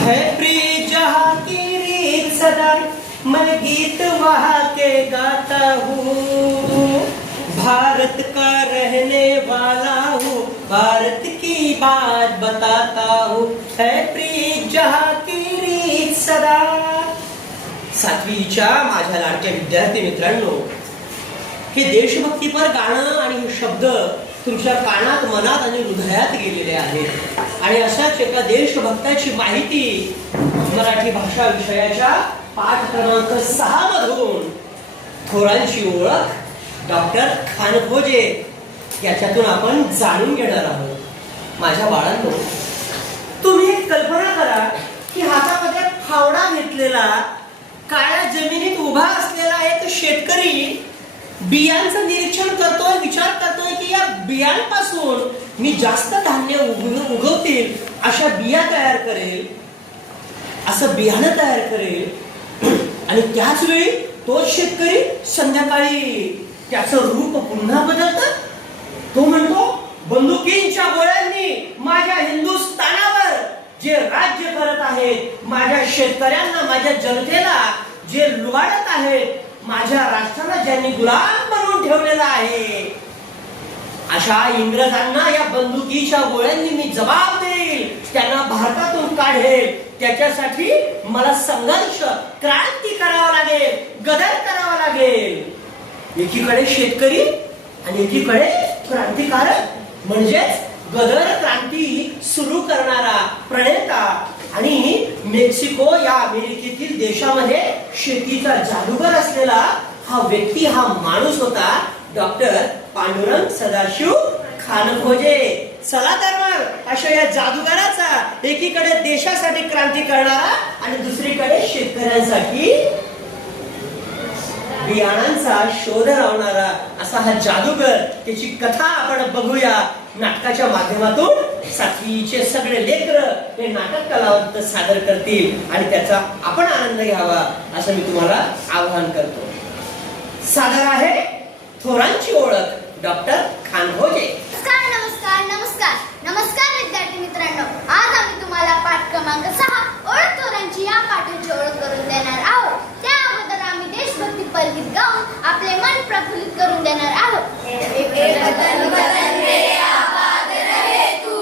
है प्रीत जहाँ की रीत सदा मैं गीत वहाँ के गाता हूँ। भारत का रहने वाला हूँ, भारत की बात बताता हूँ। है प्रीत जहाँ की रीत सदा। सातवीच्या माझ्या लाडक्या विद्यार्थी मित्रांनो, हे देशभक्तीपर गाणं आणि हे शब्द तुमच्या कानात, मनात आणि हृदयात गेलेले आहेत. आणि अशाच एका देशभक्ताची माहिती मराठी भाषा विषयाच्या पाठ क्रमांक 6 मधून थोरांची ओळख डॉक्टर खानखोजे याच्यातून आपण जाणून घेणार आहोत. माझ्या बाळांनो, तुम्ही कल्पना करा की हातामध्ये फावडा घेतलेला, काळ्या जमिनीत उभा असलेला एक शेतकरी बियांचं निरीक्षण करतोय, विचार करतोय की या बियांपासून मी जास्त धान्य उगवतील अशा बिया तयार करेल, असं बियाणं तयार करेल. आणि त्याच वेळी तोच शेतकरी संध्याकाळी त्याचं रूप पुन्हा बदलतं. तो म्हणतो, बंदुकींच्या गोळ्यांनी माझ्या हिंदुस्थानावर जे राज्य करत आहेत, माझ्या शेतकऱ्यांना, माझ्या जनतेला जे लुबाडत आहेत, माझ्या राष्ट्राला ज्यांनी गुलाम बनवून ठेवलेला आहे, अशा इंग्रजांना या बंदुकीच्या गोळ्यांनी मी जबाब देईल, त्यांना भारतातून काढेल. त्याच्यासाठी मला संघर्ष, क्रांती करावा लागेल, गदर करावा लागेल. एकीकडे शेतकरी आणि एकीकडे क्रांतिकारक, म्हणजेच गदर क्रांती सुरू करणारा प्रणेता. आणि मेक्सिको या अमेरिकेतील देशामध्ये शेतीचा जादूगर असलेला हा व्यक्ती, हा माणूस होता डॉक्टर पांडुरंग सदाशिव खानखोजे. चला तर मग अशा या जादूगाराचा, एकीकडे देशासाठी क्रांती करणारा आणि दुसरीकडे शेतकऱ्यांसाठी बियाणांचा शोध लावणारा असा हा जादूगर, त्याची कथा आपण बघूया नाटकाच्या माध्यमातून. सातवीचे सगळे लेकरं हे नाटक कलावंत सादर करतील आणि त्याचा आपण आनंद घ्यावा असं मी तुम्हाला आवाहन करतो. सादर आहे थोरांची ओळख डॉक्टर खानखोजे. नमस्कार नमस्कार नमस्कार नमस्कार विद्यार्थी मित्रांनो, आज आम्ही तुम्हाला पाठ क्रमांक 6 ओळख थोरांची या पाठाची ओळख करून देणार आहोत. त्या अगोदर आम्ही देशभक्ती गीत गाऊन आपले मन प्रफुल्लित करून देणार आहोत. वतन वतन मेरे आबाद रहे तू,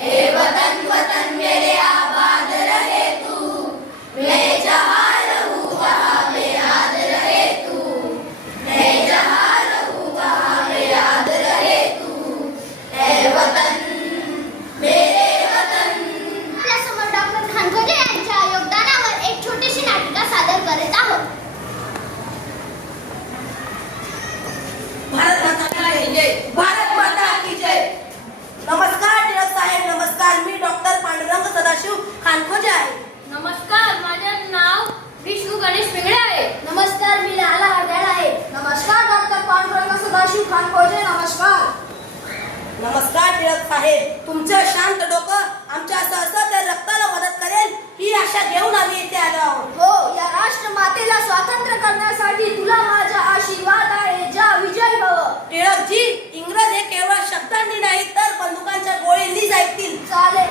ए वतन वतन मेरे आबाद रहे तू, मैं जहाँ रहूं वहाँ में याद रहे तू, मैं जहाँ रहूं वहाँ में याद रहे तू, ए वतन मेरे वतन. आपल्यासमोर डॉक्टर खानखोजे यांच्या योगदानावर एक छोटीशी नाटिका सादर करत आहोत. भारत माता की जय, भारत माता की जय. नमस्कार टिळक साहेब, नमस्कार. मी डॉक्टर पांडुरंग सदाशिव खानखोजे आहे. नमस्कार, माझे नाव विष्णू गणेश पिंगळे आहे. नमस्कार, मी लाला हरदाळ आहे. नमस्कार डॉक्टर पांडुरंग सदाशिव खानखोजे. नमस्कार. नमस्कार टिळक साहेब, तुमचं शांत डोकं आमच्या सहस्त्र रक्ताला मदत करेल ही आशा घेऊन आम्ही इथे आलो आहोत. हो, या राष्ट्रमातेला स्वातंत्र्य करण्यासाठी तुला माझा आशीर्वाद आहे. जा विजय भव. टिळकजी, इंग्रज हे केवळ शब्दांनी नाही तर बंदुकांच्या गोळींनीच ऐकतील. चालेल.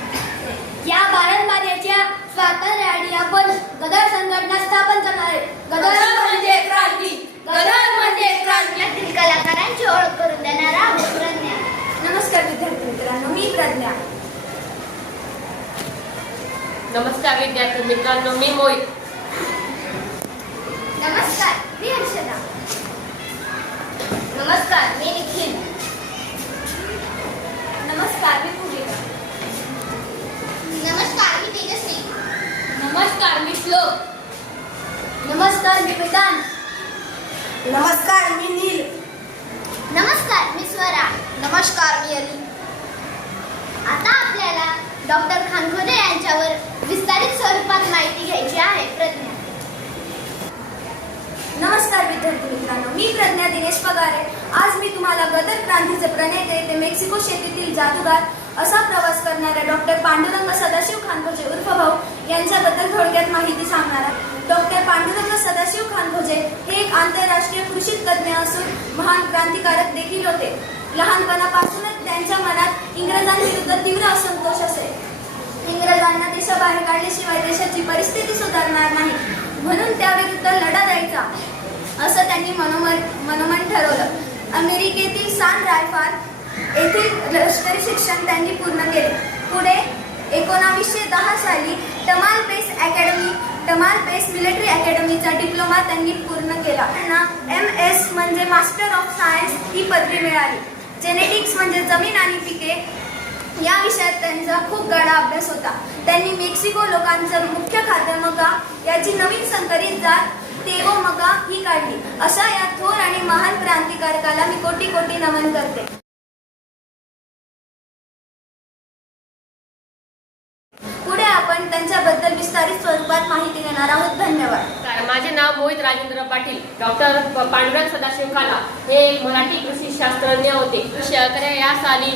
या भारतमातेच्या स्वातंत्र्यासाठी आपण गदर संघटना स्थापन करणार आहे. गदर म्हणजे क्रांती, गदर म्हणजे क्रांती. यातील कलाकारांची ओळख करून देणार आहोत. प्रज्ञा. नमस्कार विद्यार्थी मित्रांनो, मी प्रज्ञा. नमस्कार विद्यार्थी मित्रांनो, मी मोहित. नमस्कार, मी हर्षदा. नमस्कार, मी निखिल. नमस्कार, मी पूजिका. नमस्कार, मी तेजस्वी. नमस्कार, मी श्लोक. नमस्कार, मी वेदांत. नमस्कार, मी नील. नमस्कार, मी स्वरा. नमस्कार, मी अली. आता आपल्याला डॉक्टर खानखोजे यांच्यावर विस्तारित स्वरूपात माहिती घ्यायची आहे. प्रज्ञा. नमस्कार विद्यार्थी मित्रांनो, मी प्रज्ञा दिनेश पगारे. आज मी तुम्हाला गदर क्रांतीचे प्रणेते ते मेक्सिको शेतीतील जादूगार असा प्रवास करणाऱ्या डॉक्टर पांडुरंग सदाशिव खानखोजे उर्फ भाऊ यांच्याबद्दल थोडक्यात माहिती सांगणार आहे. डॉक्टर पांडुरंग सदाशिव खानखोजे हे एक आंतरराष्ट्रीय कृषी तज्ज्ञ असून महान क्रांतिकारक देखील होते. लहानपणापासूनच त्यांच्या मनात इंग्रजांविरुद्ध तीव्र असंतोष असे. इंग्रजांना लोकांना देशाबाहेर काढल्याशिवाय देशाची परिस्थिती सुधारणार नाही. म्हणून त्याविरुद्ध लढा द्यायचा असं त्यांनी मनोमन ठरवलं. अमेरिकेतील सान रायफार येथील लष्करी शिक्षण त्यांनी पूर्ण केले. पुढे 1910 साली टमाल पेस मिलिटरी अकॅडमीचा डिप्लोमा त्यांनी पूर्ण केला. त्यांना MS म्हणजे मास्टर ऑफ सायन्स ही पदवी मिळाली. जेनेटिक्स म्हणजे जमीन आणि पिके या विषयात त्यांचा खूप गाढा अभ्यास होता. त्यांनी मेक्सिको लोकांचं मुख्य खाद्य मका याची नवीन संकरित जात तेवो मका ही काढली. अशा या थोर आणि महान क्रांतिकारकाला मी कोटी कोटी नमन करते. पुढे आपण त्यांच्याबद्दल विस्तारित स्वरूपात माहिती देणार आहोत. धन्यवाद. माझे नाव मोहित राजेंद्र पाटील. डॉक्टर पांडुरंग सदाशिव खाला हे एक मराठी कृषी शास्त्रज्ञ होते. 1911 या साली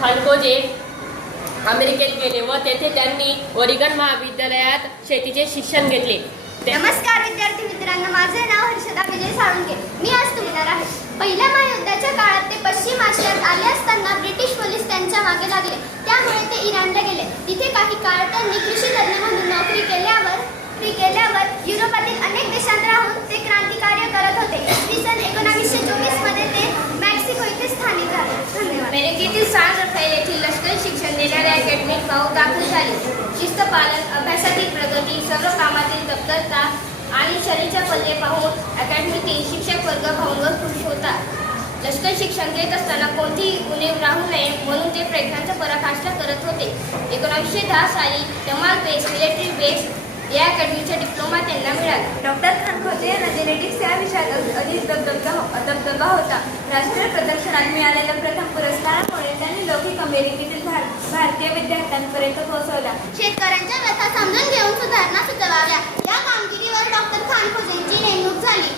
खानकोजे अमेरिकेत गेले व तेथे त्यांनी ओरिगन महाविद्यालयात शेतीचे शिक्षण घेतले. नमस्कार विद्यार्थी मित्रांनो, माझे नाव हर्षदा विजय साळुंके. मी आज तुम्हाला आहे. पहिल्या महायुद्धाच्या काळात ते पश्चिम आशियात आले असताना ब्रिटिश पोलीस त्यांच्या मागे लागले. त्यामुळे ते इराणला गेले. तिथे काही काळ त्यांनी कृषी तज्ञ म्हणून नोकरी केल्यावर युरोपातील अनेक देशांत राहून ते क्रांतिकार्य करत होते. इसवी सन 1924 मध्ये ते मेक्सिको येथे स्थानिक झाले. धन्यवाद. अमेरिकेतील सान रफेल येथील लष्करी शिक्षण देणाऱ्या अकॅडमीत भाऊ दाखल झाले. शिस्तपालन, अभ्यासातील प्रगती, सर्व कामातील तत्परता आणि शरीराचे पल्ले पाहून अकॅडमीतील शिक्षक वर्ग भाऊंवर खुश होता. लष्करी शिक्षण घेत असताना कोणतीही उणीव राहू नये म्हणून ते प्रयत्नांचा पराकाष्ठा करत होते. 1910 साली टमाल पेस मिलिटरी बेस या अकॅडमीचा डिप्लोमा त्यांना मिळाला. डॉक्टर खानखोजे यांना जेनेटिक्स या विषयात अधिक दबदबा होता. राष्ट्रीय प्रदर्शनात मिळालेल्या प्रथम पुरस्कारामुळे त्यांनी लौकिक अमेरिकेतील भारतीय विद्यार्थ्यांपर्यंत पोहोचवला. शेतकऱ्यांच्या व्यथा समजून घेऊन सुधारणा सुचवाव्या या कामगिरीवर डॉक्टर खानखोजेंची नेमणूक झाली.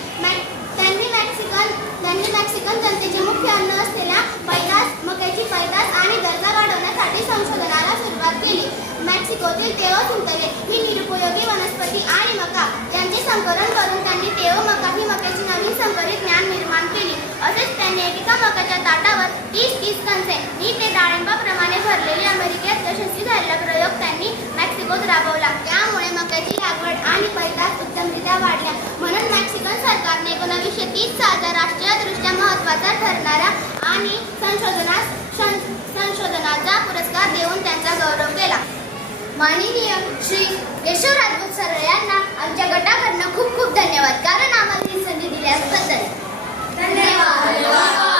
त्यांनी मेक्सिकन जनतेचे मुख्य अन्न असलेल्या पैदास, मक्याची पैदास आणि दर्जा वाढवण्यासाठी संशोधनाला सुरुवात केली. मेक्सिकोतील तेओ सुंतले ही निरुपयोगी वनस्पती आणि मका यांचे संकलन करून त्यांनी तेओ मका ही मक्याची नवीन संकरित ज्ञान निर्माण केली. असेच त्यांनी एका मकाच्या ताटावर 30 कणसे ही ते डाळिंबाप्रमाणे भरलेली अमेरिकेत यशस्वी झालेला प्रयोग त्यांनी मेक्सिकोत राबवला. त्यामुळे मक्याची लागवड आणि पैदास उत्तमरित्या वाढल्या. म्हणून मेक्सिकन सरकारने 1930 सालचा राष्ट्रीयदृष्ट्या महत्त्वाचा ठरणारा आणि संशोधनाचा पुरस्कार देऊन त्यांचा गौरव केला. माननीय श्री केशव राजपूत सर यांना आमच्या गटाकडनं खूप खूप धन्यवाद, कारण आम्हाला ही संधी दिल्याबद्दल. धन्यवाद.